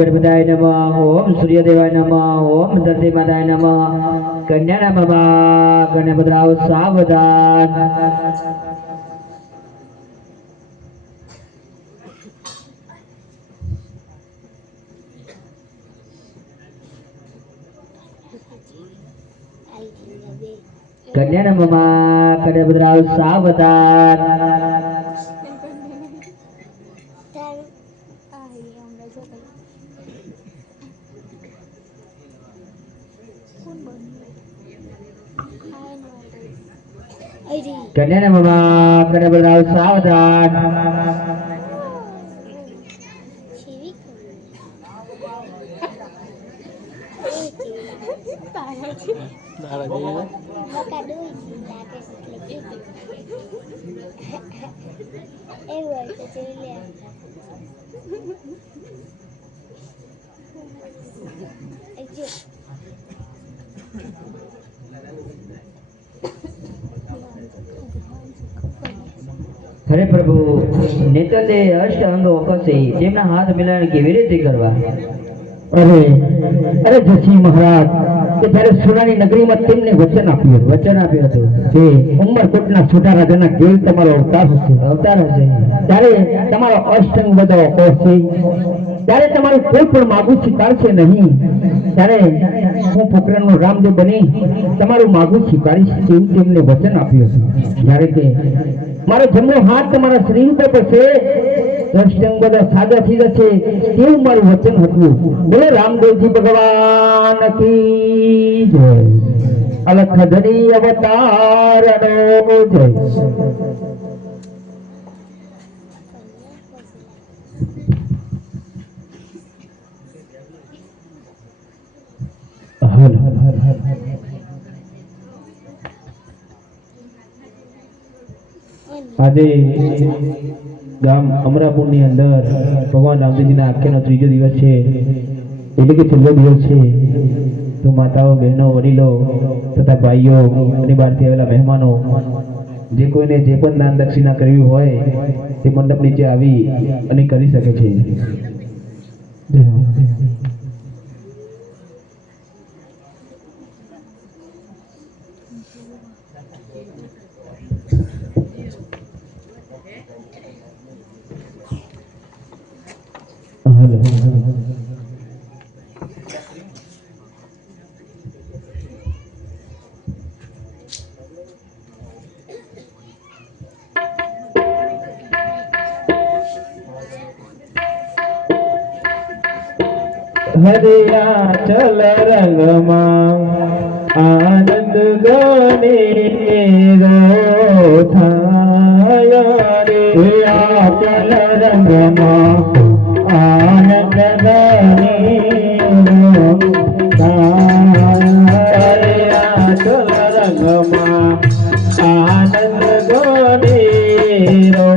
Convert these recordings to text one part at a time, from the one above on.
गणपताय नमः। ओम सूर्यदेवाय नमः। ओम धरती माताय नमः। कन्या बाबा गणपतराव सावधान। कन्या बाबा गणपतराव सावधान। कन्या बाबा गणपतराव सावधान। हरे प्रभु नेतले अष्ट अंग वकसे जेमना हाथ मिलाने की विनती करवा। अरे अरे जसी महाराज के જ્યારે સોનાની નગરીમાં તેમને વચન આપ્યું હતું કે ઉમરકોટના છોટા રાજાના કેવી તમારો અવતાર હશે ત્યારે તમારો અષ્ટંગ બધો કોશે ત્યારે તમારું કોઈ પણ માગું સ્વીકારશે નહીં ત્યારે હું પોખરણનો રામદેવ બની તમારું માગું સ્વીકારીશ તેવું તેમને વચન આપ્યું હતું। જ્યારે કે મારો જમણો હાથ તમારા શરીર ઉપર પડશે અષ્ટંગ બધા સાદા સીધા છે તેવું મારું વચન હતું। બોલે રામદેવજી ભગવાન की जय। अलख धनी अवतार जय। આજે ગામ અમરાપુરની અંદર ભગવાન રામદેવજીના આખ્યાનો ત્રીજો દિવસ છે। એટલે કે છેલ્લો દિવસ છે, તો માતાઓ, બહેનો, વડીલો તથા ભાઈઓ અને બહારથી આવેલા મહેમાનો જે કોઈને જે પણ દાન દક્ષિણા કરવી હોય તે મંડપ નીચે આવી અને કરી શકે છે. જય હો. હાલો. હરિયા ચલ રંગમાં આનંદ ગને રો થાય રે. હરિયા ચલ રંગમાં આનંદ ગને રો થાય. હરિયા ચલ રંગમાં આનંદ ગને રો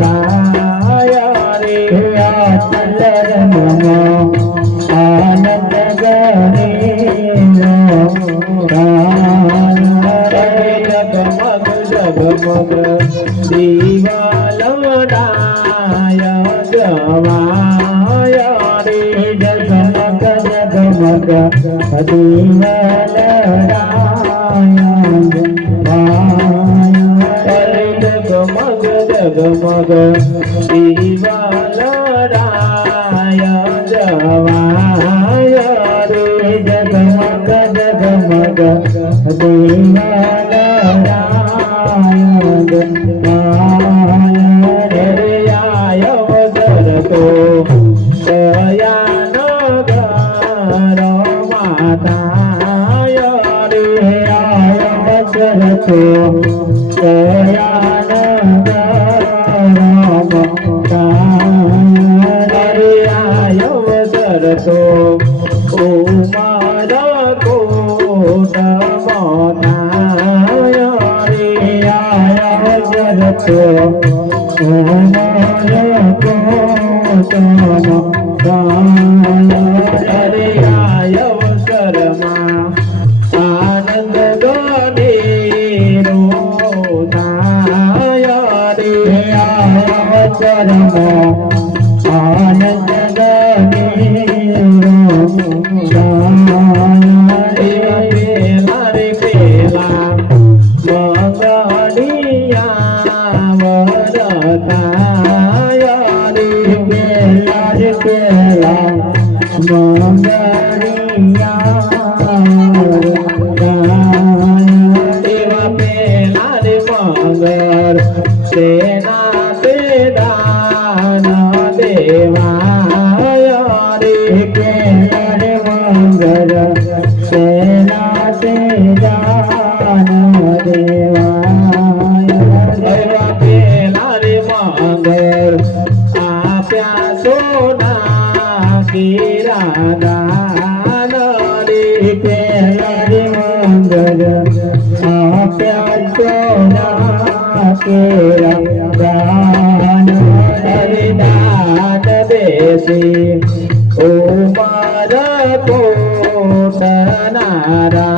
થાય રે. હરિયા ચલ રંગમાં આનંદ ગને જગમગ જગમગ દીવાલડાય જવાય રે. જગમગ જગમગ દીવાલડાય જગમગ જગમગ દીવાલડાય જવાય રે. જગમગ જગમગ દીવાલડાય રે. આયવદર તો દયાનગર માતાય રે. આયવદર તો તો ઉમર કોટ મોનાય રે. આયવદર તો ઉમર કોટ મોનાય રે. આયવદરમાં આનંદ ગને રો થાય રે. આયવદરમાં આનંદ ગને પેલા રે પેલા મંગળિયા વરતાય રે. પેલા રે પેલા મંગળિયા એવા પેલા રે મંગળ તેના તે દાન દેવાય રે. પેલા રે મંગળ તેના તે દાન દેવાય. પેલા રે મંગળ આપ્યા સોના કેરા દાન રે. પેલા રે મંગળ આપ્યા સોના કેરા દાન રે. દાન દેશી ઉમર કોટ નારા